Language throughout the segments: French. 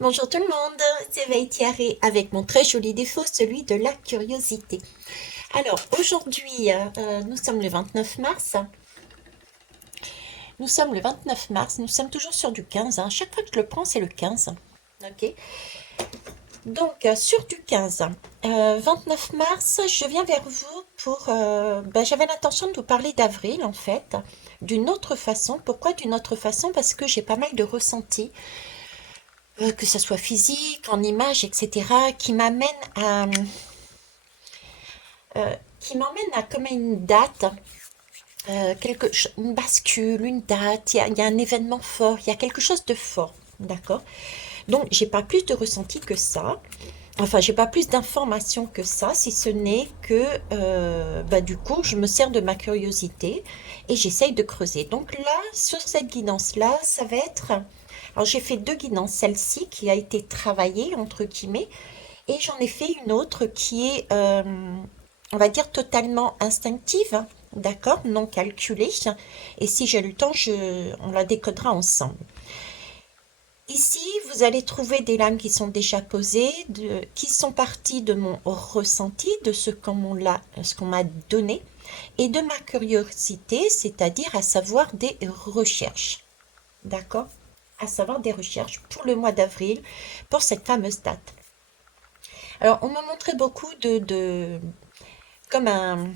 Bonjour tout le monde, c'est Veitiaré avec mon très joli défaut, celui de la curiosité. Alors aujourd'hui, nous sommes le 29 mars. Nous sommes le 29 mars, nous sommes toujours sur du 15. Hein. Chaque fois que je le prends, c'est le 15. Ok. Donc sur du 15, 29 mars, je viens vers vous pour... j'avais l'intention de vous parler d'avril en fait, d'une autre façon. Pourquoi d'une autre façon? Parce que j'ai pas mal de ressentis que ce soit physique, en images, etc., qui m'emmène à comme à une date, une bascule, une date, il y a un événement fort, il y a quelque chose de fort, d'accord? Donc, j'ai pas plus de ressenti que ça, enfin, j'ai pas plus d'informations que ça, si ce n'est que, du coup, je me sers de ma curiosité et j'essaye de creuser. Donc là, sur cette guidance-là, ça va être... Alors, j'ai fait deux guidances, celle-ci qui a été travaillée, entre guillemets, et j'en ai fait une autre qui est, on va dire, totalement instinctive, hein, d'accord, non calculée. Et si j'ai le temps, on la décodera ensemble. Ici, vous allez trouver des lames qui sont déjà posées, qui sont parties de mon ressenti, de ce qu'on m'a donné, et de ma curiosité, c'est-à-dire à savoir des recherches. D'accord? À savoir des recherches pour le mois d'avril, pour cette fameuse date. Alors, on m'a montré beaucoup comme un,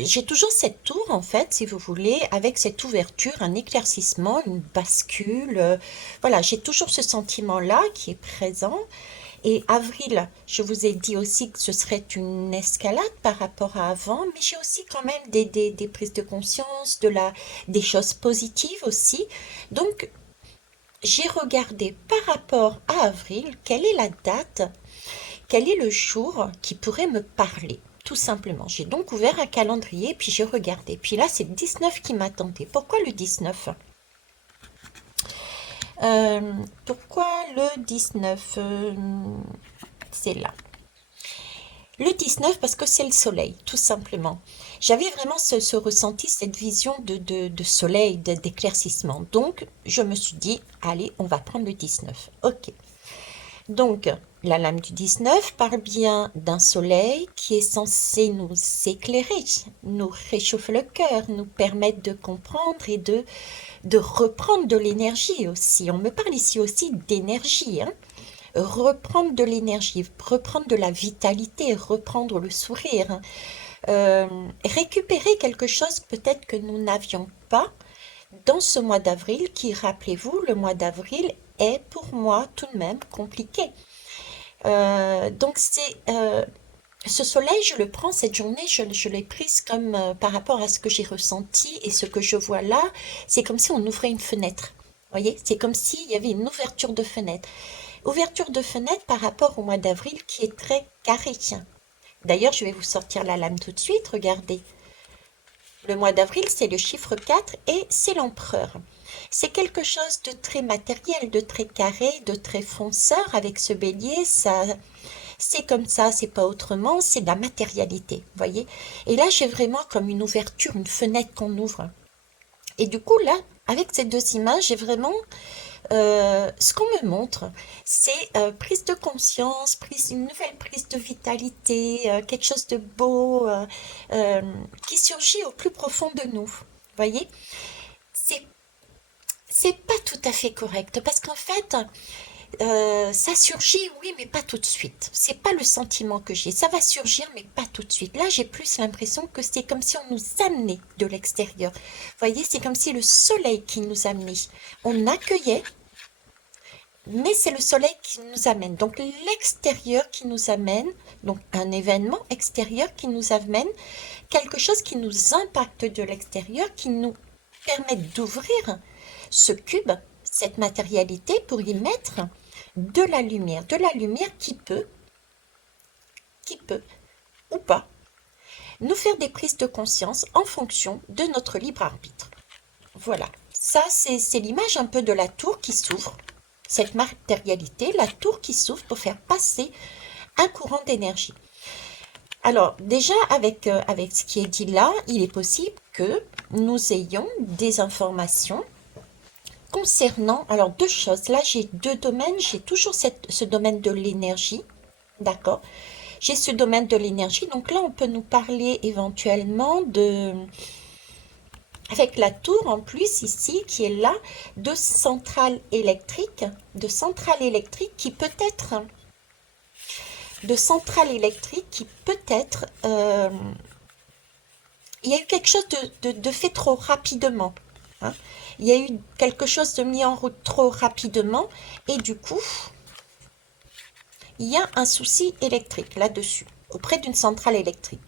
j'ai toujours cette tour, en fait, si vous voulez, avec cette ouverture, un éclaircissement, une bascule. Voilà, j'ai toujours ce sentiment-là qui est présent. Et avril, je vous ai dit aussi que ce serait une escalade par rapport à avant, mais j'ai aussi quand même des prises de conscience, des choses positives aussi. Donc, j'ai regardé par rapport à avril, quelle est la date, quel est le jour qui pourrait me parler? Tout simplement. J'ai donc ouvert un calendrier, puis j'ai regardé. Puis là, c'est le 19 qui m'attendait. Pourquoi le 19? Euh, Pourquoi le 19? C'est là. Le 19 parce que c'est le soleil, tout simplement. J'avais vraiment ce ressenti, cette vision de soleil, d'éclaircissement. Donc, je me suis dit, allez, on va prendre le 19. Ok. Donc, la lame du 19 parle bien d'un soleil qui est censé nous éclairer, nous réchauffer le cœur, nous permettre de comprendre et de reprendre de l'énergie aussi. On me parle ici aussi d'énergie, hein. Reprendre de l'énergie, reprendre de la vitalité, reprendre le sourire, hein. Récupérer quelque chose peut-être que nous n'avions pas dans ce mois d'avril qui, rappelez-vous, le mois d'avril est pour moi tout de même compliqué. Donc ce soleil, je le prends cette journée, je l'ai prise comme par rapport à ce que j'ai ressenti et ce que je vois là, c'est comme si on ouvrait une fenêtre. Vous voyez, c'est comme s'il y avait une ouverture de fenêtre. Ouverture de fenêtre par rapport au mois d'avril qui est très carré. D'ailleurs, je vais vous sortir la lame tout de suite, regardez. Le mois d'avril, c'est le chiffre 4 et c'est l'empereur. C'est quelque chose de très matériel, de très carré, de très fonceur avec ce bélier, ça, c'est comme ça, c'est pas autrement, c'est de la matérialité, vous voyez. Et là, j'ai vraiment comme une ouverture, une fenêtre qu'on ouvre. Et du coup, là, avec ces deux images, j'ai vraiment ce qu'on me montre, c'est prise de conscience, une nouvelle prise de vitalité, quelque chose de beau euh, qui surgit au plus profond de nous. Vous voyez, c'est c'est pas tout à fait correct parce qu'en fait, ça surgit, oui, mais pas tout de suite. C'est pas le sentiment que j'ai. Ça va surgir, mais pas tout de suite. Là, j'ai plus l'impression que c'est comme si on nous amenait de l'extérieur. Vous voyez, c'est comme si le soleil qui nous amenait. On accueillait, mais c'est le soleil qui nous amène. Donc l'extérieur qui nous amène, donc un événement extérieur qui nous amène, quelque chose qui nous impacte de l'extérieur, qui nous permet d'ouvrir ce cube, cette matérialité pour y mettre de la lumière qui peut ou pas, nous faire des prises de conscience en fonction de notre libre arbitre. Voilà, ça c'est l'image un peu de la tour qui s'ouvre, cette matérialité, la tour qui s'ouvre pour faire passer un courant d'énergie. Alors déjà avec ce qui est dit là, il est possible que nous ayons des informations concernant, alors deux choses, là j'ai deux domaines, j'ai toujours ce domaine de l'énergie, d'accord? J'ai ce domaine de l'énergie, donc là on peut nous parler éventuellement de, avec la tour en plus ici qui est là, de centrale électrique qui peut être, de centrale électrique qui peut être, il y a eu quelque chose de fait trop rapidement, hein. Il y a eu quelque chose de mis en route trop rapidement et du coup, il y a un souci électrique là-dessus, auprès d'une centrale électrique.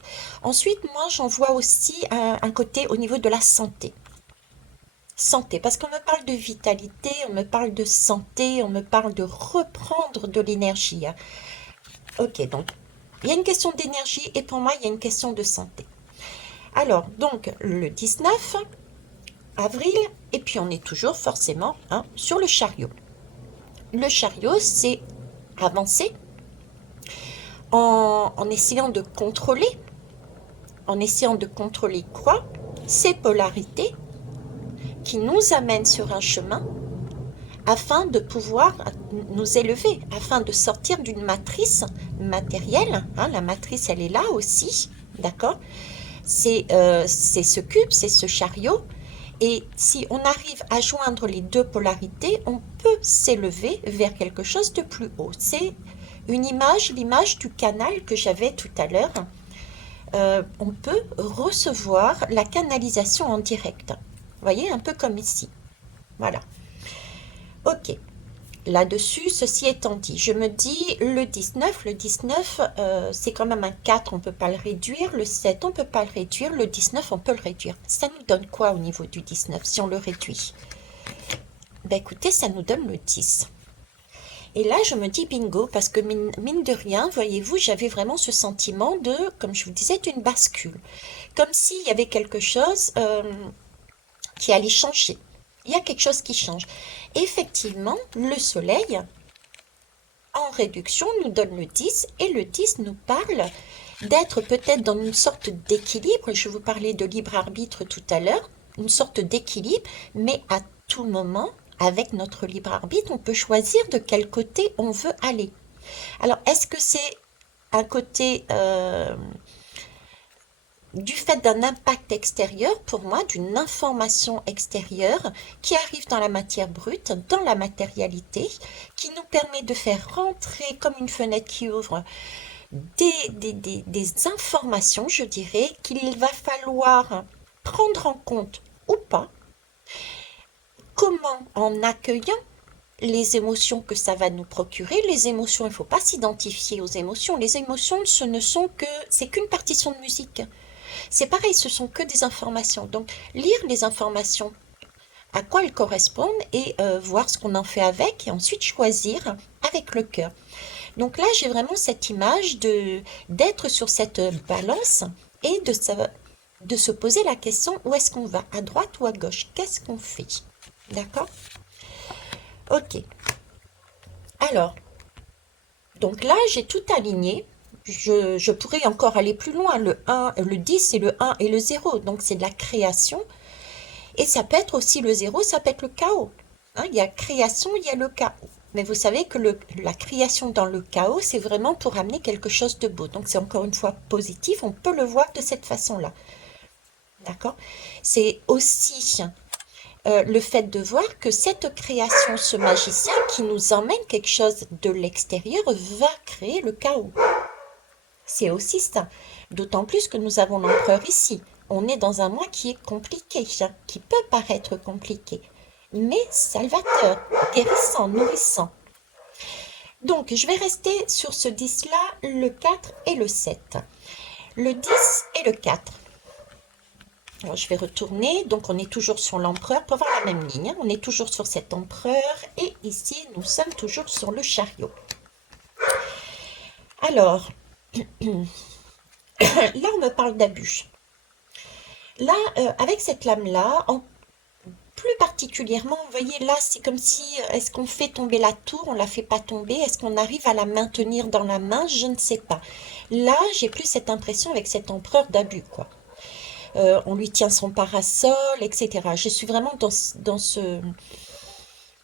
Ensuite, moi, j'en vois aussi un côté au niveau de la santé. Santé, parce qu'on me parle de vitalité, on me parle de santé, on me parle de reprendre de l'énergie, hein. Ok, donc, il y a une question d'énergie et pour moi, il y a une question de santé. Alors, donc, le 19 avril, et puis on est toujours forcément, hein, sur le chariot. Le chariot, c'est avancer en essayant de contrôler, quoi? Ces polarités qui nous amènent sur un chemin afin de pouvoir nous élever, afin de sortir d'une matrice matérielle, hein. La matrice, elle est là aussi, d'accord? C'est ce cube, c'est ce chariot. Et si on arrive à joindre les deux polarités, on peut s'élever vers quelque chose de plus haut. C'est une image, l'image du canal que j'avais tout à l'heure. On peut recevoir la canalisation en direct. Vous voyez, un peu comme ici. Voilà. Ok. Là-dessus, ceci étant dit, je me dis le 19, c'est quand même un 4, on ne peut pas le réduire, le 7, on ne peut pas le réduire, le 19, on peut le réduire. Ça nous donne quoi au niveau du 19 si on le réduit? Ben écoutez, ça nous donne le 10. Et là, je me dis bingo, parce que mine de rien, voyez-vous, j'avais vraiment ce sentiment de, comme je vous disais, d'une bascule. Comme s'il y avait quelque chose qui allait changer. Il y a quelque chose qui change. Effectivement, le soleil, en réduction, nous donne le 10 et le 10 nous parle d'être peut-être dans une sorte d'équilibre. Je vous parlais de libre arbitre tout à l'heure, une sorte d'équilibre, mais à tout moment, avec notre libre arbitre, on peut choisir de quel côté on veut aller. Alors, est-ce que c'est un côté du fait d'un impact extérieur, pour moi, d'une information extérieure qui arrive dans la matière brute, dans la matérialité, qui nous permet de faire rentrer comme une fenêtre qui ouvre des informations, je dirais, qu'il va falloir prendre en compte ou pas, comment en accueillant les émotions que ça va nous procurer. Les émotions, il ne faut pas s'identifier aux émotions. Les émotions, ce ne sont que, c'est qu'une partition de musique. C'est pareil, ce sont que des informations. Donc, lire les informations, à quoi elles correspondent et voir ce qu'on en fait avec et ensuite choisir avec le cœur. Donc là, j'ai vraiment cette image d'être sur cette balance et de se poser la question, où est-ce qu'on va? À droite ou à gauche? Qu'est-ce qu'on fait? D'accord? Ok. Alors, donc là, j'ai tout aligné. Je pourrais encore aller plus loin. Le 1, le 10, c'est le 1 et le 0. Donc, c'est de la création. Et ça peut être aussi le 0, ça peut être le chaos. Hein, il y a création, il y a le chaos. Mais vous savez que la création dans le chaos, c'est vraiment pour amener quelque chose de beau. Donc, c'est encore une fois positif. On peut le voir de cette façon-là. D'accord? C'est aussi le fait de voir que cette création, ce magicien qui nous emmène quelque chose de l'extérieur, va créer le chaos. C'est aussi ça. D'autant plus que nous avons l'empereur ici. On est dans un mois qui est compliqué, qui peut paraître compliqué, mais salvateur, guérissant, nourrissant. Donc, je vais rester sur ce 10-là, le 4 et le 7. Le 10 et le 4. Alors, je vais retourner. Donc, on est toujours sur l'empereur pour avoir la même ligne. On est toujours sur cet empereur. Et ici, nous sommes toujours sur le chariot. Alors, là, on me parle d'abus. Là, avec cette lame-là, plus particulièrement, vous voyez, là, c'est comme si, est-ce qu'on fait tomber la tour, on la fait pas tomber, est-ce qu'on arrive à la maintenir dans la main, je ne sais pas. Là, j'ai plus cette impression avec cet empereur d'abus, quoi. On lui tient son parasol, etc. Je suis vraiment dans ce,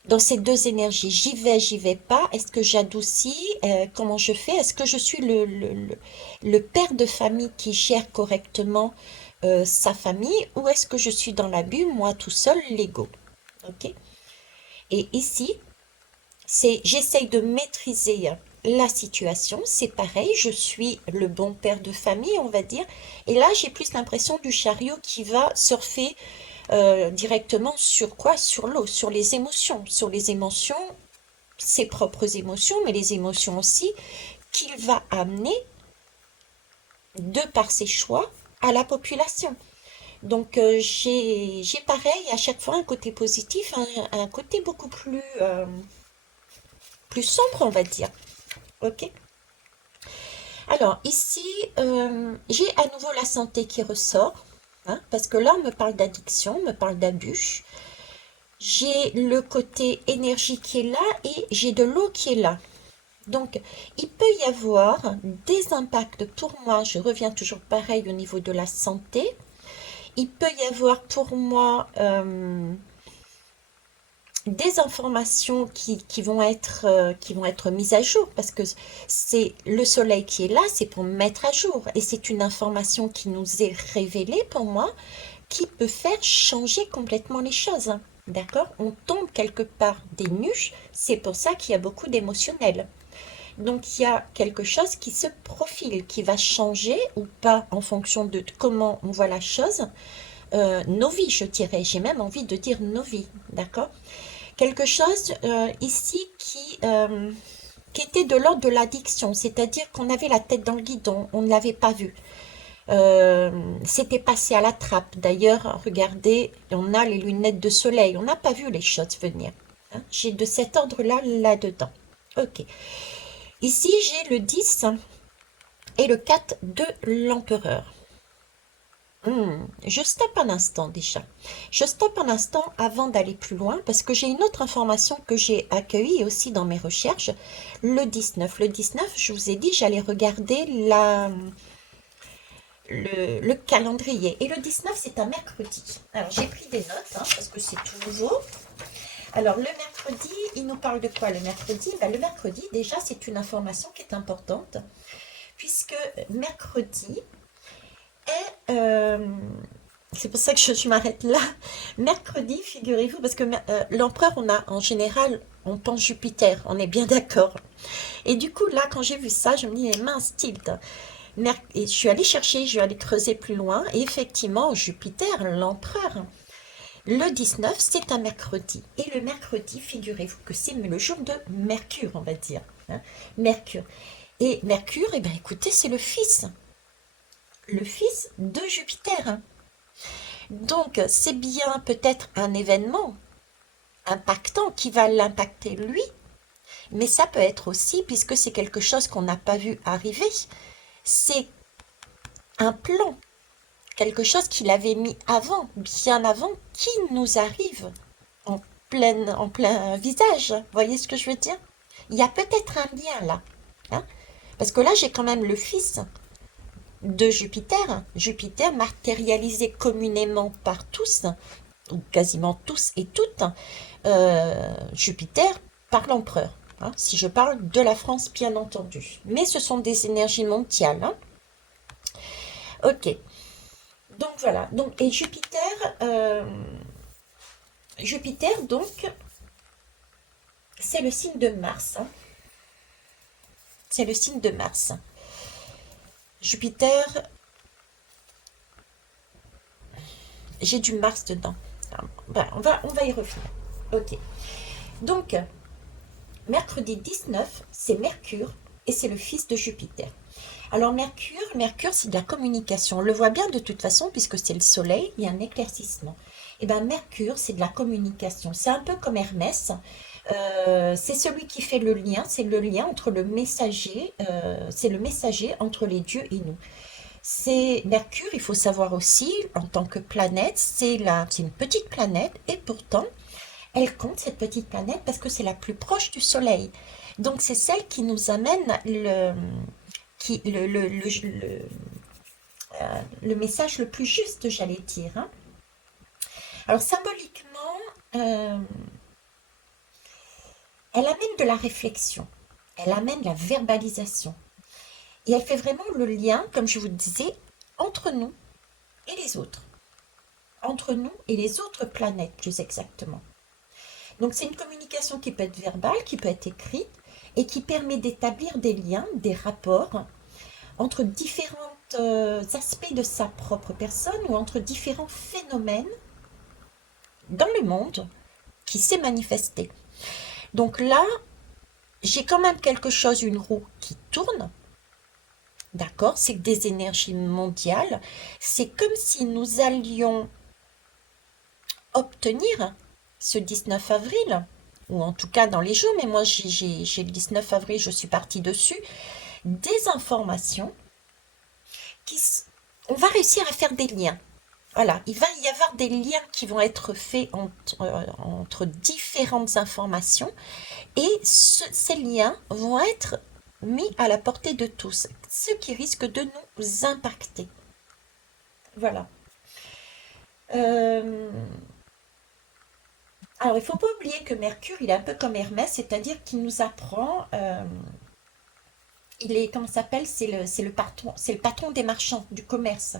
dans ces deux énergies. J'y vais pas. Est-ce que j'adoucis? Comment je fais? Est-ce que je suis le père de famille qui gère correctement sa famille ou est-ce que je suis dans l'abus, moi tout seul, l'ego? Ok? Et ici, j'essaye de maîtriser la situation. C'est pareil, je suis le bon père de famille, on va dire. Et là, j'ai plus l'impression du chariot qui va surfer directement sur quoi? Sur l'eau, sur les émotions, ses propres émotions, mais les émotions aussi qu'il va amener de par ses choix à la population. Donc j'ai pareil à chaque fois un côté positif, un côté beaucoup plus sombre, on va dire. Ok. Alors ici, j'ai à nouveau la santé qui ressort, hein, parce que là on me parle d'addiction, on me parle d'abus. J'ai le côté énergie qui est là et j'ai de l'eau qui est là. Donc, il peut y avoir des impacts pour moi, je reviens toujours pareil au niveau de la santé. Il peut y avoir pour moi des informations qui vont être mises à jour parce que c'est le soleil qui est là, c'est pour mettre à jour. Et c'est une information qui nous est révélée pour moi qui peut faire changer complètement les choses. D'accord? On tombe quelque part des nues, c'est pour ça qu'il y a beaucoup d'émotionnel. Donc il y a quelque chose qui se profile, qui va changer ou pas en fonction de comment on voit la chose. Nos vies, je dirais, j'ai même envie de dire nos vies, d'accord? Quelque chose ici qui était de l'ordre de l'addiction, c'est-à-dire qu'on avait la tête dans le guidon, on ne l'avait pas vu. C'était passé à la trappe. D'ailleurs, regardez, on a les lunettes de soleil, on n'a pas vu les choses venir. Hein. J'ai de cet ordre-là, là-dedans. Ok. Ici, j'ai le 10 et le 4 de l'empereur. Je stoppe un instant déjà. Je stoppe un instant avant d'aller plus loin parce que j'ai une autre information que j'ai accueillie aussi dans mes recherches. Le 19. Le 19, je vous ai dit, j'allais regarder le calendrier. Et le 19, c'est un mercredi. Alors, j'ai pris des notes hein, parce que c'est tout nouveau. Alors, le mercredi, il nous parle de quoi le mercredi? Le mercredi, déjà, c'est une information qui est importante puisque mercredi est... c'est pour ça que je m'arrête là. Mercredi, figurez-vous, parce que l'empereur, on a en général, on pense Jupiter, on est bien d'accord. Et du coup, là, quand j'ai vu ça, je me dis, mince, tilt. Et je suis allée chercher, je suis allée creuser plus loin. Et effectivement, Jupiter, l'empereur, le 19, c'est un mercredi. Et le mercredi, figurez-vous que c'est le jour de Mercure, on va dire. Hein, Mercure. Et Mercure, eh bien, écoutez, c'est le fils de Jupiter. Donc, c'est bien peut-être un événement impactant qui va l'impacter lui, mais ça peut être aussi, puisque c'est quelque chose qu'on n'a pas vu arriver, c'est un plan, quelque chose qu'il avait mis avant, bien avant, qui nous arrive en plein visage. Vous voyez ce que je veux dire? Il y a peut-être un lien là. Hein, parce que là, j'ai quand même le fils de Jupiter, Jupiter matérialisé communément par tous, ou quasiment tous et toutes, Jupiter par l'empereur. Hein, si je parle de la France, bien entendu. Mais ce sont des énergies mondiales. Hein. Ok. Donc voilà. Donc, et Jupiter, donc, c'est le signe de Mars. Hein. C'est le signe de Mars. Jupiter, j'ai du Mars dedans. Ben, on va y revenir. Ok. Donc, mercredi 19, c'est Mercure et c'est le fils de Jupiter. Alors Mercure, c'est de la communication. On le voit bien de toute façon puisque c'est le Soleil, il y a un éclaircissement. Et bien Mercure, c'est de la communication. C'est un peu comme Hermès. C'est celui qui fait le lien. C'est le lien entre le messager. C'est le messager entre les dieux et nous. C'est Mercure. Il faut savoir aussi, en tant que planète, c'est une petite planète et pourtant elle compte cette petite planète parce que c'est la plus proche du Soleil. Donc c'est celle qui nous amène qui, le message le plus juste, j'allais dire. Hein. Alors symboliquement, euh, elle amène de la réflexion, elle amène la verbalisation. Et elle fait vraiment le lien, comme je vous le disais, entre nous et les autres. Entre nous et les autres planètes, plus exactement. Donc c'est une communication qui peut être verbale, qui peut être écrite, et qui permet d'établir des liens, des rapports entre différents aspects de sa propre personne ou entre différents phénomènes dans le monde qui s'est manifesté. Donc là, j'ai quand même quelque chose, une roue qui tourne, d'accord? C'est des énergies mondiales. C'est comme si nous allions obtenir ce 19 avril, ou en tout cas dans les jours, mais moi j'ai le 19 avril, je suis partie dessus, des informations qui... On va réussir à faire des liens. Voilà, il va y avoir des liens qui vont être faits entre différentes informations et ces liens vont être mis à la portée de tous, ce qui risque de nous impacter. Voilà. Euh, alors, il ne faut pas oublier que Mercure, il est un peu comme Hermès, c'est-à-dire qu'il nous apprend, il est, comment ça s'appelle, c'est le patron des marchands, du commerce.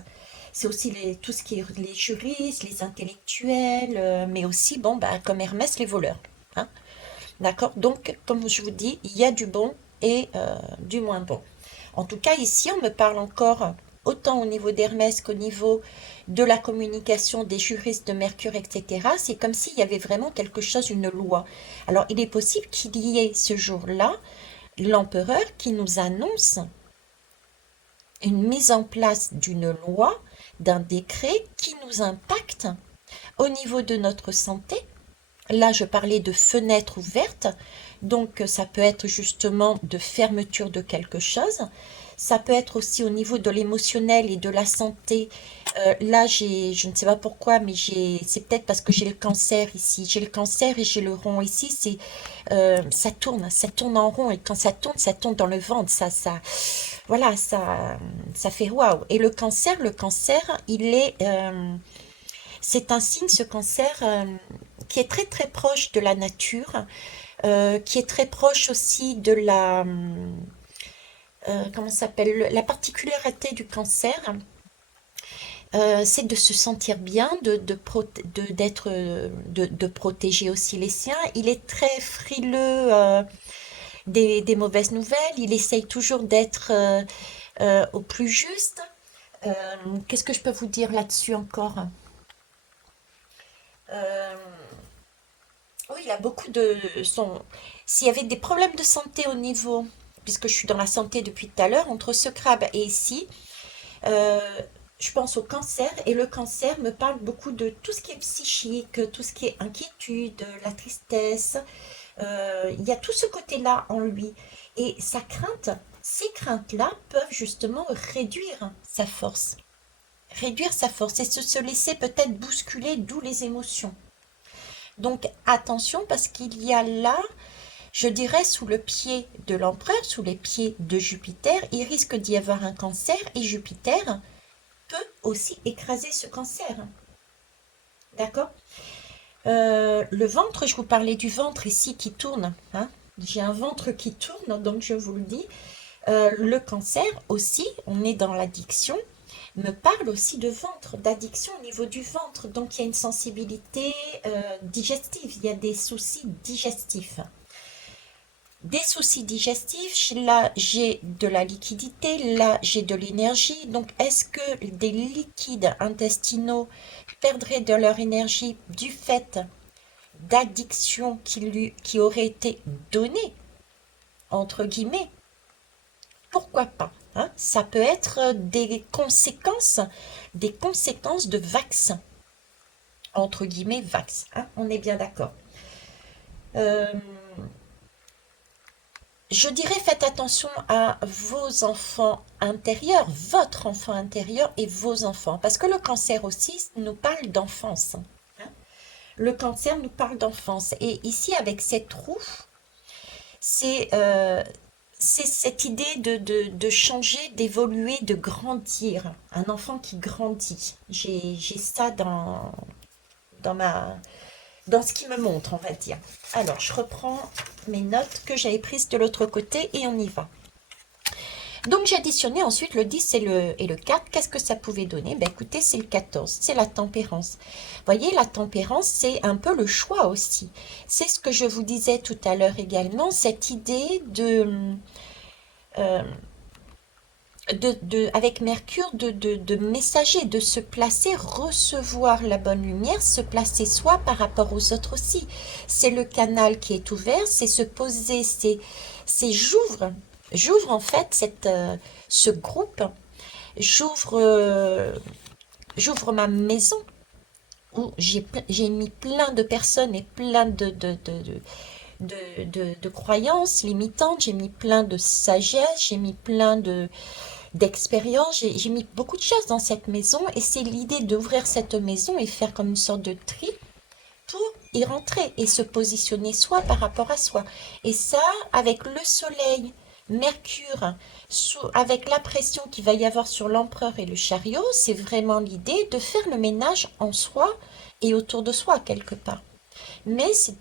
C'est aussi tout ce qui est les juristes, les intellectuels, mais aussi, bon, bah, comme Hermès, les voleurs. Hein. D'accord? Donc, comme je vous dis, il y a du bon et du moins bon. En tout cas, ici, on me parle encore autant au niveau d'Hermès qu'au niveau de la communication des juristes de Mercure, etc. C'est comme s'il y avait vraiment quelque chose, une loi. Alors, il est possible qu'il y ait ce jour-là l'empereur qui nous annonce une mise en place d'une loi, d'un décret qui nous impacte au niveau de notre santé. Là, je parlais de fenêtre ouverte, donc ça peut être justement de fermeture de quelque chose. Ça peut être aussi au niveau de l'émotionnel et de la santé. Là, je ne sais pas pourquoi, mais c'est peut-être parce que j'ai le cancer ici. J'ai le cancer et j'ai le rond ici. Ça tourne en rond et quand ça tourne dans le ventre. Voilà, ça fait waouh. Et le cancer, c'est un signe, ce cancer, qui est très très proche de la nature, qui est très proche aussi de comment ça s'appelle, la particularité du cancer, c'est de se sentir bien, de protéger aussi les siens. Il est très frileux des mauvaises nouvelles. Il essaye toujours d'être au plus juste. Euh, Qu'est-ce que je peux vous dire là-dessus encore? Euh, Oui, il y a beaucoup de s'il y avait des problèmes de santé au niveau, puisque je suis dans la santé depuis tout à l'heure, entre ce crabe et ici, euh, je pense au cancer, et le cancer me parle beaucoup de tout ce qui est psychique, tout ce qui est inquiétude, la tristesse. Il y a tout ce côté-là en lui. Et sa crainte, ces craintes-là peuvent justement réduire sa force. Réduire sa force et se laisser peut-être bousculer, d'où les émotions. Donc attention parce qu'il y a là, je dirais, sous le pied de l'empereur, sous les pieds de Jupiter, il risque d'y avoir un cancer et Jupiter peut aussi écraser ce cancer. D'accord? Le ventre, je vous parlais du ventre ici qui tourne. Hein. J'ai un ventre qui tourne, donc je vous le dis. Le cancer aussi, on est dans l'addiction, me parle aussi de ventre, d'addiction au niveau du ventre. Donc il y a une sensibilité digestive, il y a des soucis digestifs. Des soucis digestifs, là j'ai de la liquidité, là j'ai de l'énergie. Donc est-ce que des liquides intestinaux perdraient de leur énergie du fait d'addiction qui aurait été donnée, entre guillemets? Pourquoi pas, hein? Ça peut être des conséquences de vaccins, entre guillemets vax, hein? On est bien d'accord. Euh, je dirais faites attention à vos enfants intérieurs, votre enfant intérieur et vos enfants, parce que le cancer aussi nous parle d'enfance. Hein. Le cancer nous parle d'enfance. Et ici, avec cette roue, c'est c'est cette idée de changer, d'évoluer, de grandir. Un enfant qui grandit. J'ai ça dans ma... dans ce qu'il me montre, on va dire. Alors, je reprends mes notes que j'avais prises de l'autre côté et on y va. Donc, j'ai additionné ensuite le 10 et le 4. Qu'est-ce que ça pouvait donner? Ben, écoutez, c'est le 14, c'est la tempérance. Vous voyez, la tempérance, c'est un peu le choix aussi. C'est ce que je vous disais tout à l'heure également, cette idée euh, avec Mercure, de messager, de se placer, recevoir la bonne lumière, se placer soi par rapport aux autres aussi. C'est le canal qui est ouvert, c'est se poser, j'ouvre en fait ce groupe, j'ouvre j'ouvre ma maison où j'ai mis plein de personnes et plein de croyances limitantes, j'ai mis plein de sagesse, j'ai mis plein d'expérience, j'ai mis beaucoup de choses dans cette maison et c'est l'idée d'ouvrir cette maison et faire comme une sorte de tri pour y rentrer et se positionner soi par rapport à soi. Et ça, avec le soleil, Mercure, avec la pression qu'il va y avoir sur l'empereur et le chariot, c'est vraiment l'idée de faire le ménage en soi et autour de soi quelque part. Mais c'est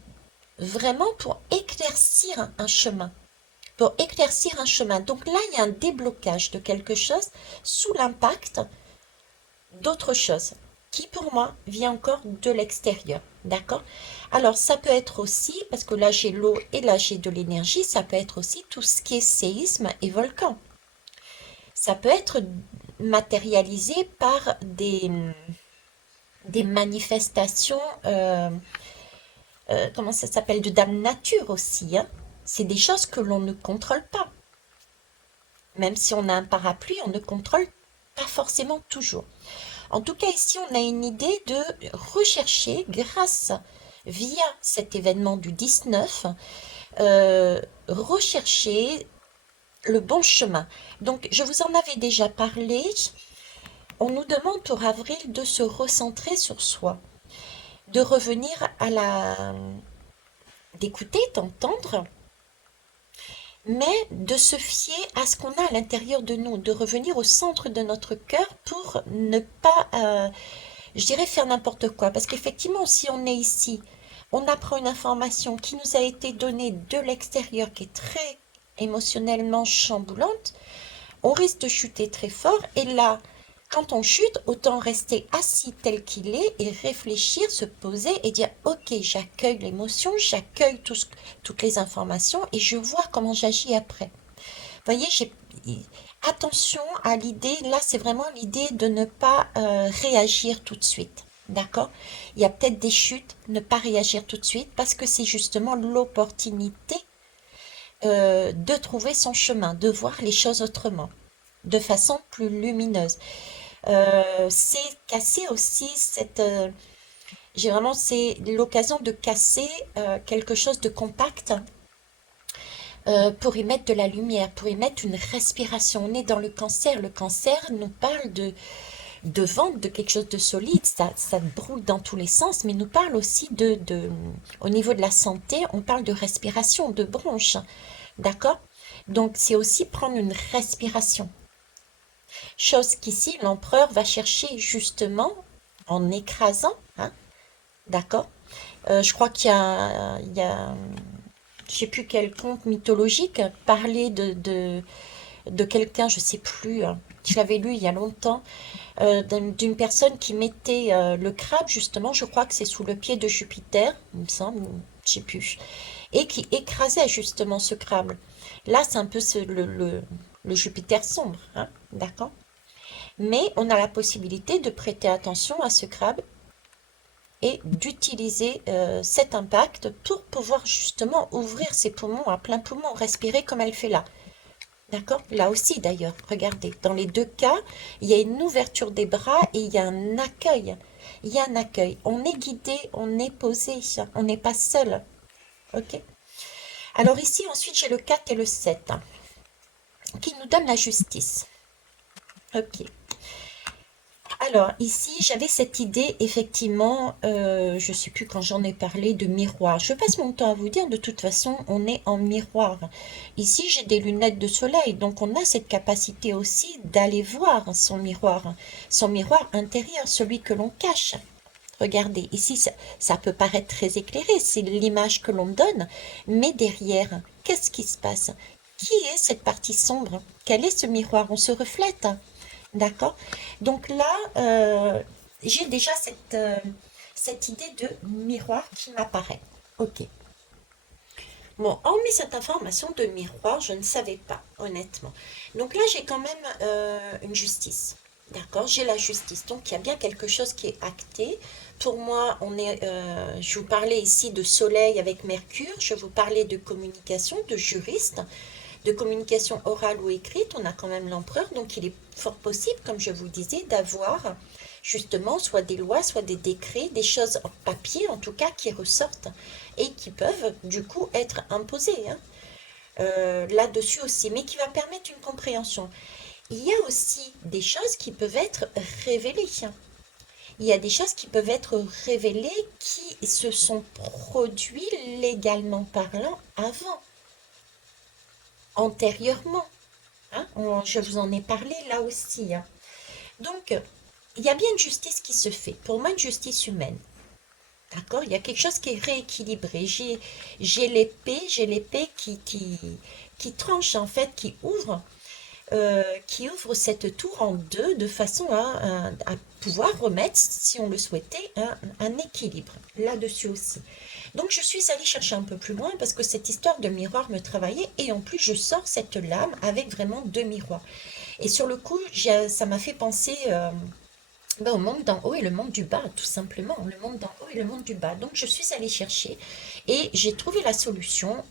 vraiment pour éclaircir un chemin. Pour éclaircir un chemin. Donc là, il y a un déblocage de quelque chose sous l'impact d'autre chose qui, pour moi, vient encore de l'extérieur. D'accord? Alors, ça peut être aussi, parce que là, j'ai l'eau et là, j'ai de l'énergie, ça peut être aussi tout ce qui est séisme et volcan. Ça peut être matérialisé par des manifestations, comment ça s'appelle, de dame nature aussi, hein. C'est des choses que l'on ne contrôle pas. Même si on a un parapluie, on ne contrôle pas forcément toujours. En tout cas, ici, on a une idée de rechercher, via cet événement du 19, rechercher le bon chemin. Donc, je vous en avais déjà parlé. On nous demande pour avril de se recentrer sur soi, de revenir d'écouter, d'entendre, mais de se fier à ce qu'on a à l'intérieur de nous, de revenir au centre de notre cœur pour ne pas, je dirais, faire n'importe quoi. Parce qu'effectivement, si on est ici, on apprend une information qui nous a été donnée de l'extérieur, qui est très émotionnellement chamboulante, on risque de chuter très fort. Et là, quand on chute, autant rester assis tel qu'il est et réfléchir, se poser et dire, ok, j'accueille l'émotion, j'accueille toutes les informations et je vois comment j'agis après. Vous voyez, attention à l'idée, là c'est vraiment l'idée de ne pas réagir tout de suite. D'accord? Il y a peut-être des chutes, ne pas réagir tout de suite parce que c'est justement l'opportunité de trouver son chemin, de voir les choses autrement, de façon plus lumineuse. C'est casser aussi c'est l'occasion de casser quelque chose de compact pour y mettre de la lumière, pour y mettre une respiration. On est dans le cancer. Le cancer nous parle de vente, de quelque chose de solide. Ça brûle dans tous les sens, mais nous parle aussi au niveau de la santé, on parle de respiration, de bronche. D'accord? Donc, c'est aussi prendre une respiration. Chose qu'ici, l'empereur va chercher justement en écrasant, hein, d'accord? Je crois qu'il y a, je sais plus quel conte mythologique parlait de quelqu'un, je sais plus, hein, je l'avais lu il y a longtemps, d'une personne qui mettait le crabe, justement, je crois que c'est sous le pied de Jupiter, il me semble, je sais plus, et qui écrasait justement ce crabe. Là, c'est un peu le Jupiter sombre, hein, d'accord? Mais on a la possibilité de prêter attention à ce crabe et d'utiliser cet impact pour pouvoir justement ouvrir ses poumons à plein poumon, respirer comme elle fait là. D'accord? Là aussi d'ailleurs, regardez, dans les deux cas, il y a une ouverture des bras et il y a un accueil. Il y a un accueil. On est guidé, on est posé, on n'est pas seul. Ok? Alors ici, ensuite, j'ai le 4 et le 7 qui nous donnent la justice. Ok. Alors, ici, j'avais cette idée, effectivement, je ne sais plus quand j'en ai parlé, de miroir. Je passe mon temps à vous dire, de toute façon, on est en miroir. Ici, j'ai des lunettes de soleil, donc on a cette capacité aussi d'aller voir son miroir intérieur, celui que l'on cache. regardez, ici, ça peut paraître très éclairé, c'est l'image que l'on donne, mais derrière, qu'est-ce qui se passe? Qui est cette partie sombre? Quel est ce miroir? On se reflète, hein. D'accord? Donc là, j'ai déjà cette idée de miroir qui m'apparaît. Ok. Bon, hormis cette information de miroir, je ne savais pas, honnêtement. Donc là, j'ai quand même une justice. D'accord? J'ai la justice. Donc, il y a bien quelque chose qui est acté. Pour moi, je vous parlais ici de soleil avec Mercure. Je vous parlais de communication, de juriste, de communication orale ou écrite. On a quand même l'empereur. Donc, il est fort possible, comme je vous disais, d'avoir justement soit des lois, soit des décrets, des choses en papier en tout cas qui ressortent et qui peuvent du coup être imposées, hein, là-dessus aussi, mais qui va permettre une compréhension. Il y a aussi des choses qui peuvent être révélées. Il y a des choses qui peuvent être révélées qui se sont produites légalement parlant avant, antérieurement, hein. Je vous en ai parlé là aussi, hein. Donc, il y a bien une justice qui se fait. Pour moi, une justice humaine. D'accord? Il y a quelque chose qui est rééquilibré. J'ai l'épée qui tranche, en fait, qui ouvre cette tour en deux de façon à pouvoir remettre, si on le souhaitait, un équilibre là-dessus aussi. Donc je suis allée chercher un peu plus loin parce que cette histoire de miroir me travaillait et en plus je sors cette lame avec vraiment deux miroirs. Et sur le coup, ça m'a fait penser au monde d'en haut et le monde du bas, tout simplement. Le monde d'en haut et le monde du bas. Donc je suis allée chercher et j'ai trouvé la solution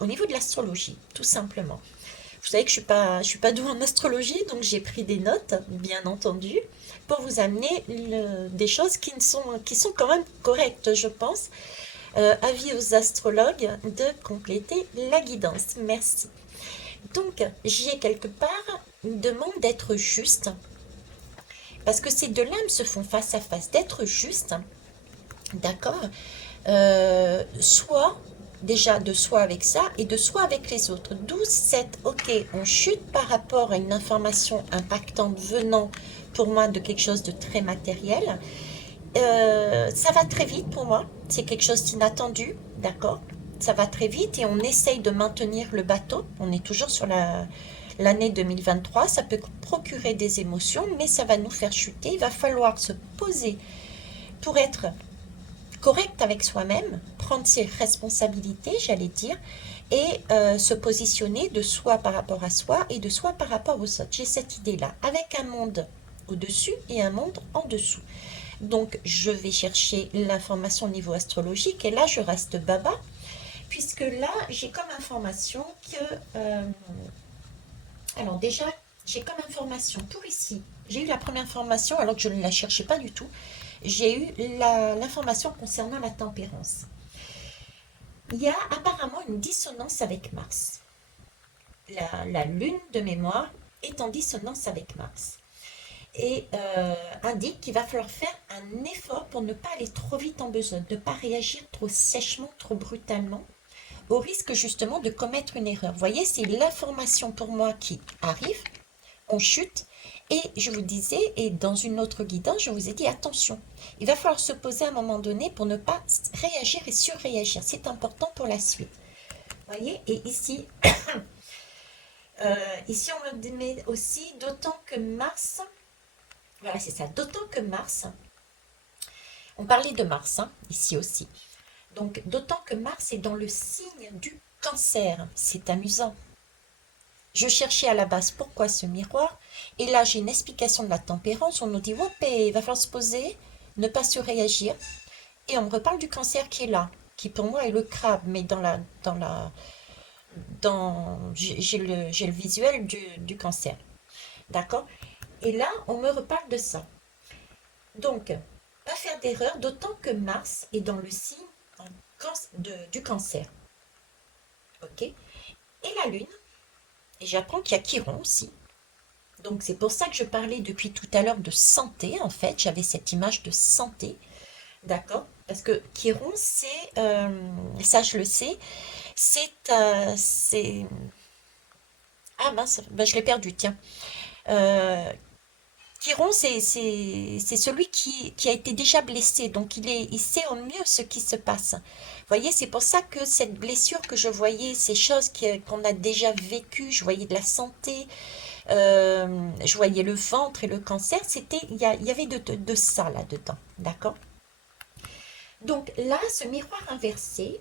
au niveau de l'astrologie, tout simplement. Vous savez que je suis pas douée en astrologie, donc j'ai pris des notes, bien entendu, pour vous amener des choses qui sont quand même correctes, je pense. Avis aux astrologues de compléter la guidance. Merci. Donc, j'y ai quelque part une demande d'être juste, parce que ces deux lames se font face à face, d'être juste, d'accord? Soit déjà de soi avec ça et de soi avec les autres. D'où cette, ok, on chute par rapport à une information impactante venant pour moi de quelque chose de très matériel. Ça va très vite pour moi, c'est quelque chose d'inattendu, d'accord? Ça va très vite et on essaye de maintenir le bateau. On est toujours sur l'année 2023. Ça peut procurer des émotions, mais ça va nous faire chuter. Il va falloir se poser pour être correct avec soi-même, prendre ses responsabilités, j'allais dire, et se positionner de soi par rapport à soi et de soi par rapport aux autres. J'ai cette idée-là, avec un monde au-dessus et un monde en dessous. Donc, je vais chercher l'information au niveau astrologique et là, je reste baba, puisque là, j'ai comme information que... alors déjà, j'ai comme information pour ici. J'ai eu la première information alors que je ne la cherchais pas du tout. J'ai eu l'information concernant la tempérance. Il y a apparemment une dissonance avec Mars. La lune de mémoire est en dissonance avec Mars et indique qu'il va falloir faire un effort pour ne pas aller trop vite en besogne, ne pas réagir trop sèchement, trop brutalement, au risque justement de commettre une erreur. Vous voyez, c'est l'information pour moi qui arrive, on chute, et je vous disais, et dans une autre guidance, je vous ai dit attention, il va falloir se poser à un moment donné pour ne pas réagir et surréagir. C'est important pour la suite. Vous voyez, et ici, ici on me met aussi, d'autant que Mars, voilà c'est ça, d'autant que Mars, on parlait de Mars hein, ici aussi, donc d'autant que Mars est dans le signe du Cancer, c'est amusant. Je cherchais à la base pourquoi ce miroir, et là j'ai une explication de la tempérance, on nous dit, hop, il va falloir se poser, ne pas surréagir, et on me reparle du Cancer qui est là, qui pour moi est le crabe, mais j'ai le visuel du Cancer, d'accord? Et là, on me reparle de ça. Donc, pas faire d'erreur, d'autant que Mars est dans le signe du Cancer, ok? Et la Lune, et j'apprends qu'il y a Chiron aussi. Donc c'est pour ça que je parlais depuis tout à l'heure de santé, en fait, j'avais cette image de santé, d'accord? Parce que Chiron, ça je le sais, c'est... Ah mince, ben, je l'ai perdu, tiens. Euh, Chiron, c'est celui qui a été déjà blessé, donc il sait au mieux ce qui se passe. Vous voyez, c'est pour ça que cette blessure que je voyais, ces choses qu'on a déjà vécues, je voyais de la santé, je voyais le ventre et le cancer, il y avait de ça là-dedans, d'accord? Donc là, ce miroir inversé,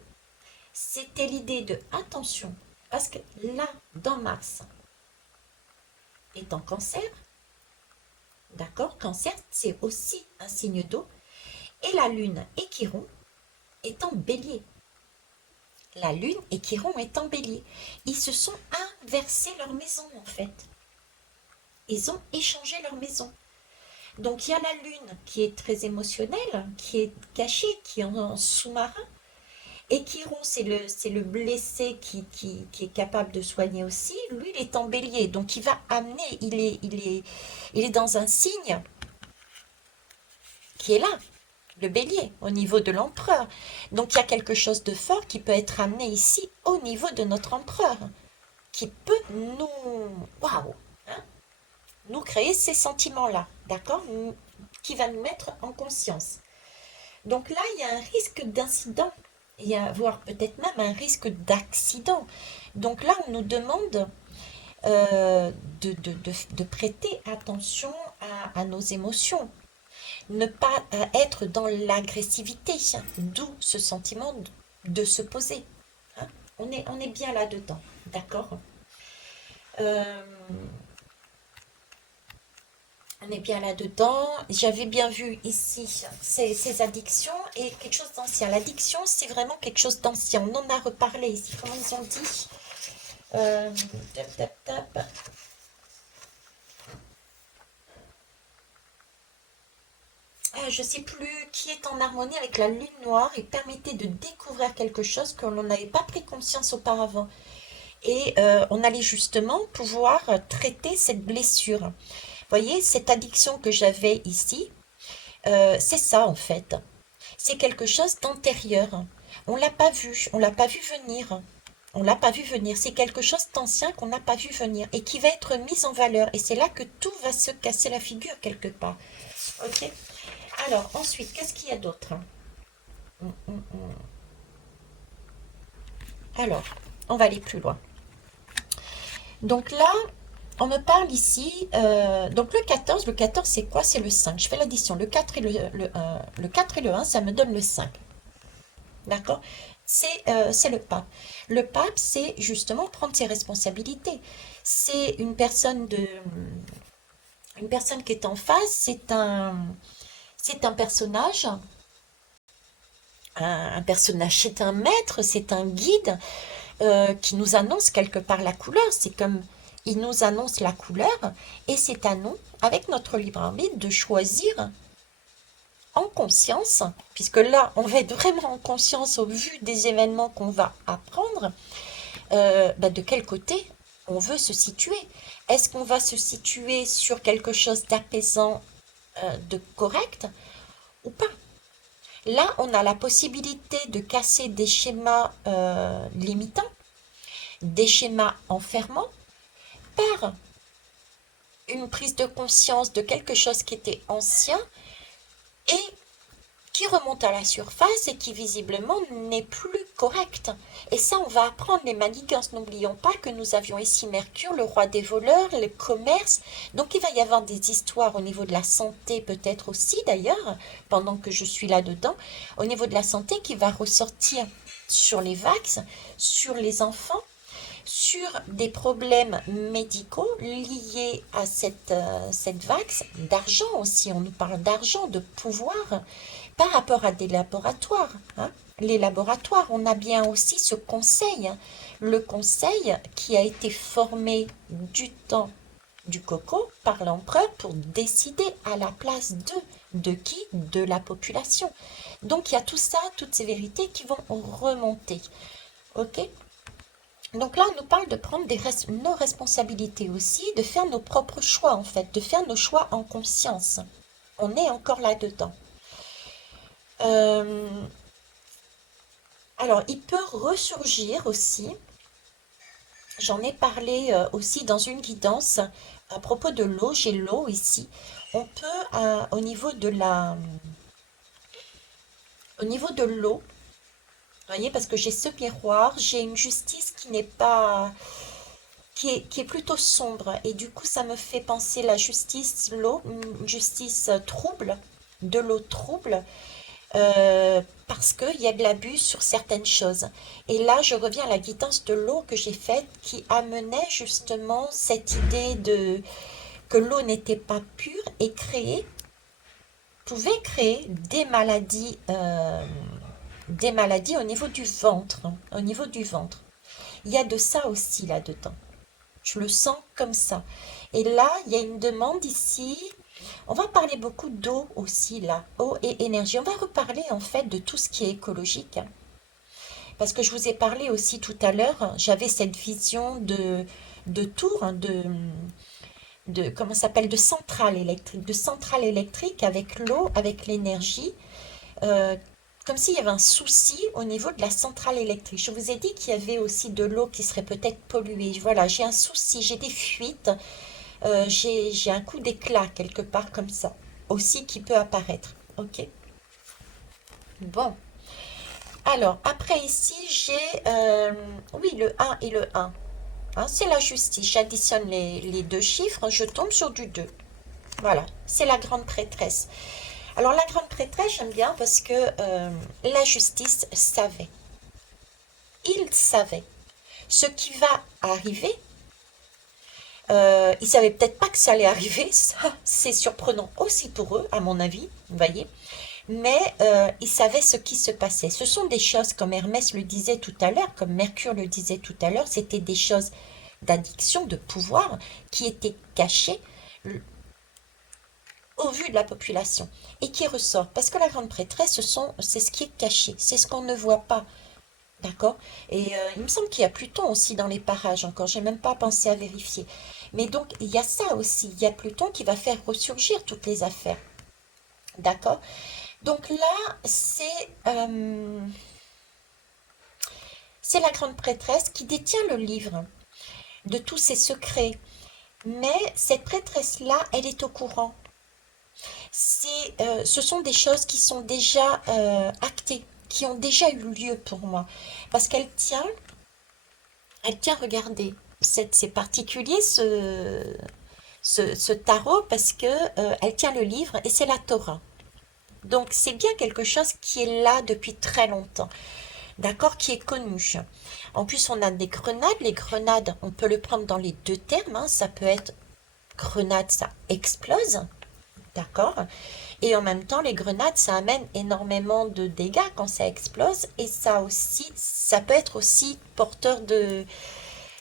c'était l'idée de attention, parce que là, dans Mars, est en cancer, d'accord? Cancer, c'est aussi un signe d'eau, et la Lune et Chiron est en bélier. La Lune et Chiron est en bélier. Ils se sont inversés leur maison, en fait. Ils ont échangé leur maison. Donc il y a la Lune qui est très émotionnelle, qui est cachée, qui est en sous-marin. Et Chiron, c'est le blessé qui est capable de soigner aussi. Lui, il est en bélier. Donc il va amener, il est dans un signe qui est là, le bélier, au niveau de l'empereur. Donc il y a quelque chose de fort qui peut être amené ici au niveau de notre empereur, qui peut waouh, hein, nous créer ces sentiments-là, d'accord? Qui va nous mettre en conscience. Donc là, il y a un risque d'incident, il y a voire peut-être même un risque d'accident. Donc là, on nous demande de prêter attention à nos émotions, ne pas être dans l'agressivité, hein, d'où ce sentiment de se poser. Hein. On est bien là-dedans, d'accord? Euh, on est bien là-dedans. J'avais bien vu ici ces addictions et quelque chose d'ancien. L'addiction, c'est vraiment quelque chose d'ancien. On en a reparlé ici. Comment ils ont dit? Euh, tap, tap, tap. Je ne sais plus qui est en harmonie avec la lune noire et permettait de découvrir quelque chose que l'on n'avait pas pris conscience auparavant. Et on allait justement pouvoir traiter cette blessure. Vous voyez, cette addiction que j'avais ici, c'est ça en fait. C'est quelque chose d'antérieur. On l'a pas vu, on l'a pas vu venir. On l'a pas vu venir. C'est quelque chose d'ancien qu'on n'a pas vu venir et qui va être mis en valeur. Et c'est là que tout va se casser la figure quelque part. Ok? Alors, ensuite, qu'est-ce qu'il y a d'autre? Hum, hum, hum. Alors, on va aller plus loin. Donc là, on me parle ici, donc le quatorze c'est quoi? C'est le 5. Je fais l'addition, le 4 et le 4 et le un ça me donne le 5. D'accord? C'est le pape. Le pape, c'est justement prendre ses responsabilités. C'est une personne qui est en face, c'est un personnage, un personnage, c'est un maître, c'est un guide qui nous annonce quelque part la couleur. C'est comme il nous annonce la couleur et c'est à nous, avec notre libre arbitre, de choisir en conscience, puisque là, on va être vraiment en conscience au vu des événements qu'on va apprendre, de quel côté on veut se situer. Est-ce qu'on va se situer sur quelque chose d'apaisant, de correct ou pas? Là, on a la possibilité de casser des schémas limitants, des schémas enfermants, par une prise de conscience de quelque chose qui était ancien et qui remonte à la surface et qui visiblement n'est plus correct. Et ça, on va apprendre les manigances. N'oublions pas que nous avions ici Mercure, le roi des voleurs, le commerce. Donc il va y avoir des histoires au niveau de la santé, peut-être aussi d'ailleurs, pendant que je suis là-dedans, au niveau de la santé qui va ressortir sur les vax, sur les enfants, sur des problèmes médicaux liés à cette vax, d'argent aussi. On nous parle d'argent, de pouvoir par rapport à des laboratoires. Hein. Les laboratoires, on a bien aussi ce conseil, hein. Le conseil qui a été formé du temps du coco par l'empereur pour décider à la place de qui? De la population. Donc il y a tout ça, toutes ces vérités qui vont remonter. Ok? Donc là, on nous parle de prendre nos responsabilités aussi, de faire nos propres choix en fait, de faire nos choix en conscience. On est encore là-dedans. Euh, alors, il peut ressurgir aussi, j'en ai parlé aussi dans une guidance, À propos de l'eau, j'ai l'eau ici. On peut, au niveau de l'eau, vous voyez, parce que j'ai ce miroir, j'ai une justice qui n'est pas, qui est plutôt sombre. Et du coup, ça me fait penser la justice, l'eau, une justice trouble, de l'eau trouble, parce qu'il y a de l'abus sur certaines choses. Et là, je reviens à la guidance de l'eau que j'ai faite, qui amenait justement cette idée de que l'eau n'était pas pure et pouvait créer des maladies au niveau du ventre, hein, au niveau du ventre. Il y a de ça aussi là-dedans. Je le sens comme ça. Et là, il y a une demande ici. On va parler beaucoup d'eau aussi là, eau et énergie. On va reparler en fait de tout ce qui est écologique, hein. Parce que je vous ai parlé aussi tout à l'heure, hein, j'avais cette vision de tour, hein, comment ça s'appelle, de centrale électrique avec l'eau, avec l'énergie, euh, comme s'il y avait un souci au niveau de la centrale électrique. Je vous ai dit qu'il y avait aussi de l'eau qui serait peut-être polluée. Voilà, j'ai un souci, j'ai des fuites, j'ai un coup d'éclat quelque part comme ça, aussi qui peut apparaître. Ok? Bon. Alors, après ici, oui, le 1 et le 1. Hein, c'est la justice. J'additionne les deux chiffres, je tombe sur du 2. Voilà, c'est la grande prêtresse. Alors la grande prêtresse, j'aime bien parce que la justice savait. Il savait ce qui va arriver. Ils savaient peut-être pas que ça allait arriver. Ça, c'est surprenant aussi pour eux, à mon avis. Vous voyez. Mais ils savaient ce qui se passait. Ce sont des choses, comme Hermès le disait tout à l'heure, comme Mercure le disait tout à l'heure, c'était des choses d'addiction, de pouvoir, qui étaient cachées au vu de la population et qui ressort. Parce que la grande prêtresse, c'est ce qui est caché, c'est ce qu'on ne voit pas. D'accord? Et il me semble qu'il y a Pluton aussi dans les parages encore, j'ai même pas pensé à vérifier. Mais donc, il y a ça aussi, il y a Pluton qui va faire ressurgir toutes les affaires. D'accord? Donc là, c'est la grande prêtresse qui détient le livre de tous ses secrets. Mais cette prêtresse-là, elle est au courant. Ce sont des choses qui sont déjà actées, qui ont déjà eu lieu pour moi. Parce regardez, c'est particulier ce tarot parce que elle tient le livre et c'est la Torah. Donc c'est bien quelque chose qui est là depuis très longtemps, d'accord, qui est connu. En plus, on a des grenades. Les grenades, on peut le prendre dans les deux termes, hein. Ça peut être grenade, ça explose, d'accord? Et en même temps, les grenades, ça amène énormément de dégâts quand ça explose. Et ça aussi, ça peut être aussi porteur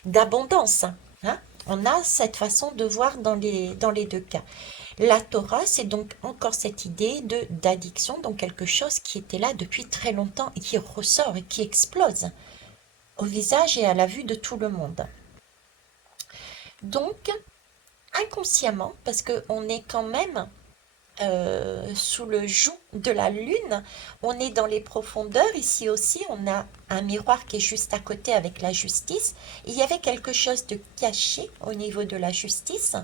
d'abondance, hein. On a cette façon de voir dans les deux cas. La Torah, c'est donc encore cette idée d'addiction, donc quelque chose qui était là depuis très longtemps et qui ressort et qui explose au visage et à la vue de tout le monde. Donc, inconsciemment, parce qu'on est quand même sous le joug de la lune. On est dans les profondeurs. Ici aussi, on a un miroir qui est juste à côté avec la justice. Il y avait quelque chose de caché au niveau de la justice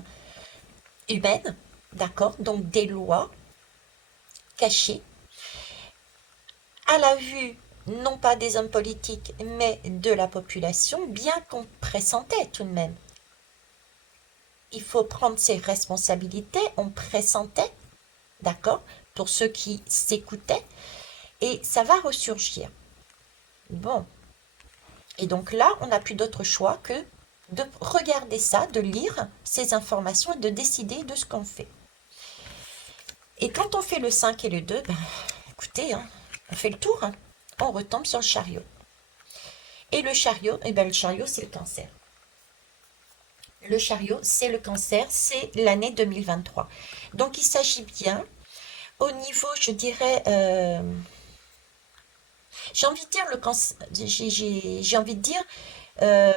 humaine, d'accord? Donc des lois cachées à la vue non pas des hommes politiques, mais de la population, bien qu'on pressentait tout de même. Il faut prendre ses responsabilités, on pressentait, d'accord? Pour ceux qui s'écoutaient, et ça va ressurgir. Bon. Et donc là, on n'a plus d'autre choix que de regarder ça, de lire ces informations et de décider de ce qu'on fait. Et quand on fait le 5 et le 2, ben, écoutez, hein, on fait le tour, hein, on retombe sur le chariot. Et le chariot, eh ben, le chariot, c'est le cancer. Le chariot, c'est le cancer, c'est l'année 2023. Donc il s'agit bien, au niveau, je dirais, j'ai envie de dire le cancer, j'ai envie de dire euh,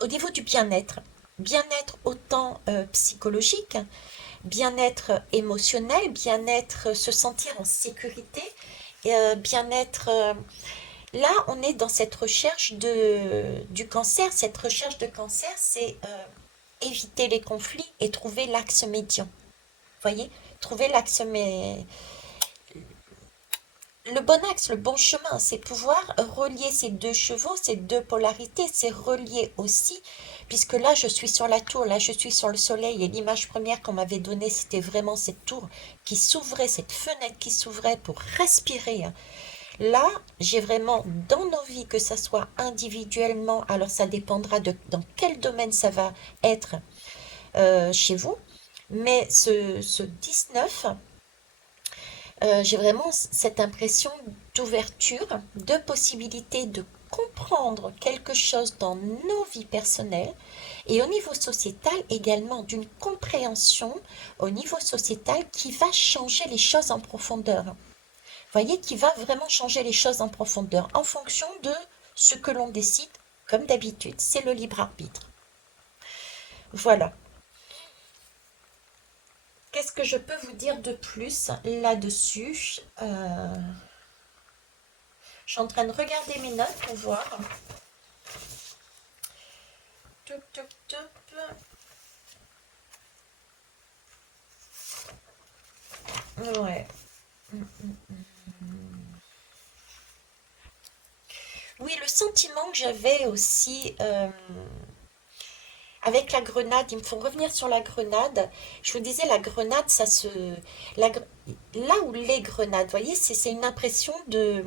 au niveau du bien-être. Bien-être autant psychologique, bien-être émotionnel, bien-être se sentir en sécurité, bien-être. Là, on est dans cette recherche du cancer. Cette recherche de cancer, c'est éviter les conflits et trouver l'axe médian. Voyez, trouver l'axe, mais le bon axe, le bon chemin, c'est pouvoir relier ces deux chevaux, ces deux polarités, c'est relier aussi, puisque là je suis sur la tour, là je suis sur le soleil, et l'image première qu'on m'avait donnée, c'était vraiment cette tour qui s'ouvrait, cette fenêtre qui s'ouvrait pour respirer. Là, j'ai vraiment dans nos vies, que ça soit individuellement, alors ça dépendra de dans quel domaine ça va être chez vous, mais ce 19, j'ai vraiment cette impression d'ouverture, de possibilité de comprendre quelque chose dans nos vies personnelles et au niveau sociétal également d'une compréhension au niveau sociétal qui va changer les choses en profondeur. Voyez, qui va vraiment changer les choses en profondeur en fonction de ce que l'on décide. Comme d'habitude, c'est le libre arbitre. Voilà. Qu'est-ce que je peux vous dire de plus là-dessus? Je suis en train de regarder mes notes pour voir. Top, top, top. Ouais. Oui, le sentiment que j'avais aussi avec la grenade, il me faut revenir sur la grenade. Je vous disais, la grenade, ça se... la gre- Là où les grenades, voyez, c'est une impression de...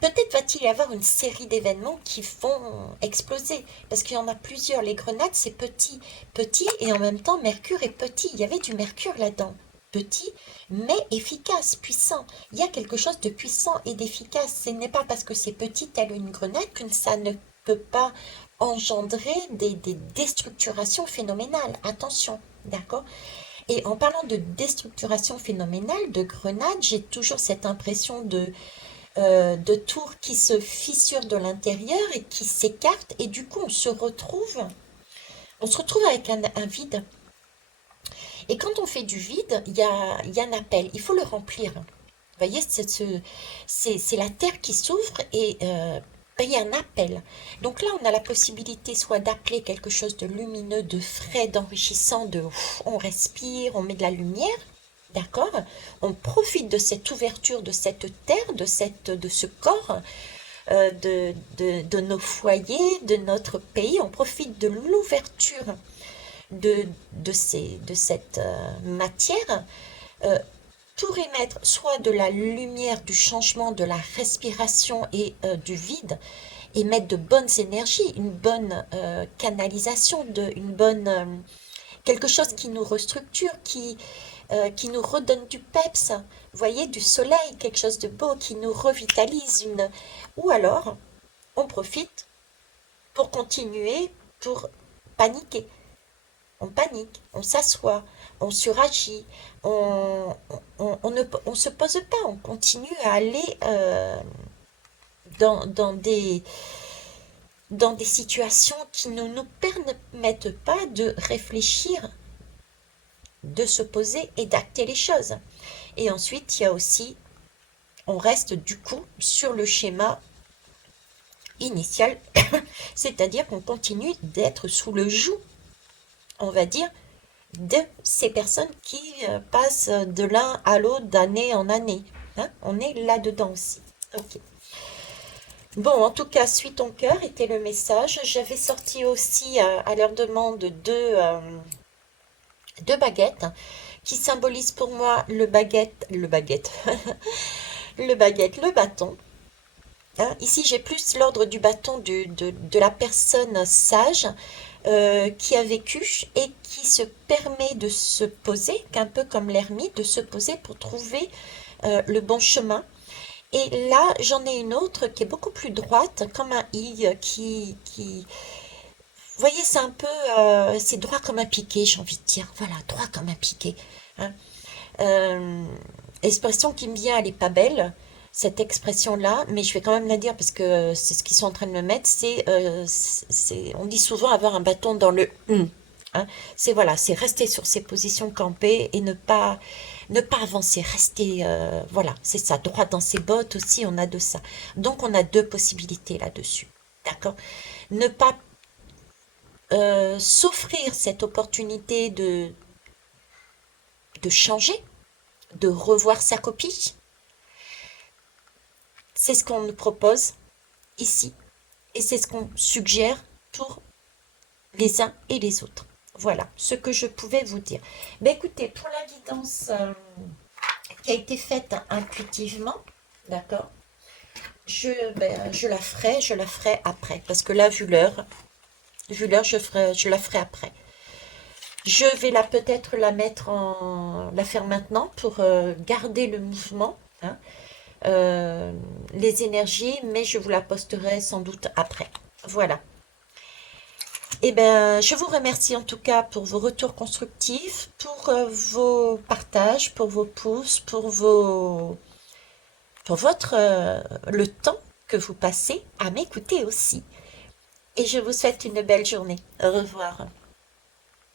Peut-être va-t-il y avoir une série d'événements qui vont exploser, parce qu'il y en a plusieurs. Les grenades, c'est petit, petit, et en même temps, Mercure est petit. Il y avait du Mercure là-dedans. Petit, mais efficace, puissant. Il y a quelque chose de puissant et d'efficace. Ce n'est pas parce que c'est petit, telle une grenade, que ça ne peut pas engendrer des déstructurations phénoménales. Attention, d'accord? Et en parlant de déstructuration phénoménale, de grenade, j'ai toujours cette impression de tours qui se fissurent de l'intérieur et qui s'écartent, et du coup on se retrouve avec un vide. Et quand on fait du vide, il y a un appel, il faut le remplir. Vous voyez, c'est la terre qui s'ouvre et ben, il y a un appel. Donc là, on a la possibilité soit d'appeler quelque chose de lumineux, de frais, d'enrichissant, on respire, on met de la lumière, d'accord? On profite de cette ouverture, de cette terre, de ce corps, de nos foyers, de notre pays. On profite de l'ouverture de cette matière euh, pour émettre soit de la lumière, du changement, de la respiration et du vide, et mettre de bonnes énergies, une bonne canalisation, une bonne quelque chose qui nous restructure, qui nous redonne du peps, vous voyez, du soleil, quelque chose de beau qui nous revitalise, ou alors on profite pour continuer, pour paniquer. On panique, on s'assoit, on suragit, on se pose pas, on continue à aller dans, dans des, dans des situations qui ne nous permettent pas de réfléchir, de se poser et d'acter les choses. Et ensuite, il y a aussi, on reste du coup sur le schéma initial, c'est-à-dire qu'on continue d'être sous le joug, on va dire, de ces personnes qui passent de l'un à l'autre d'année en année. Hein. On est là-dedans aussi. Ok. Bon, en tout cas, suis ton cœur était le message. J'avais sorti aussi à leur demande deux baguettes qui symbolisent pour moi le bâton. Hein. Ici, j'ai plus l'ordre du bâton de la personne sage qui a vécu et qui se permet de se poser, un peu comme l'ermite, de se poser pour trouver le bon chemin. Et là, j'en ai une autre qui est beaucoup plus droite, comme un i, vous voyez, c'est un peu, c'est droit comme un piqué, j'ai envie de dire. Voilà, droit comme un piqué. Hein. Euh, Expression qui me vient, elle est pas belle, cette expression-là, mais je vais quand même la dire parce que c'est ce qu'ils sont en train de me mettre. On dit souvent avoir un bâton dans le hein. C'est voilà, c'est rester sur ses positions campées et ne pas avancer, rester voilà, c'est ça, droit dans ses bottes aussi, on a de ça. Donc on a deux possibilités là-dessus, d'accord? Ne pas s'offrir cette opportunité de changer, de revoir sa copie. C'est ce qu'on nous propose ici et c'est ce qu'on suggère pour les uns et les autres. Voilà ce que je pouvais vous dire. Mais écoutez, pour la guidance qui a été faite intuitivement, d'accord, je la ferai après. Parce que là, vu l'heure, je la ferai après. Je vais peut-être la faire maintenant pour garder le mouvement, hein, euh, les énergies, mais je vous la posterai sans doute après. Voilà. Eh bien, je vous remercie en tout cas pour vos retours constructifs, pour vos partages, pour vos pouces, pour le temps que vous passez à m'écouter aussi. Et je vous souhaite une belle journée. Au revoir.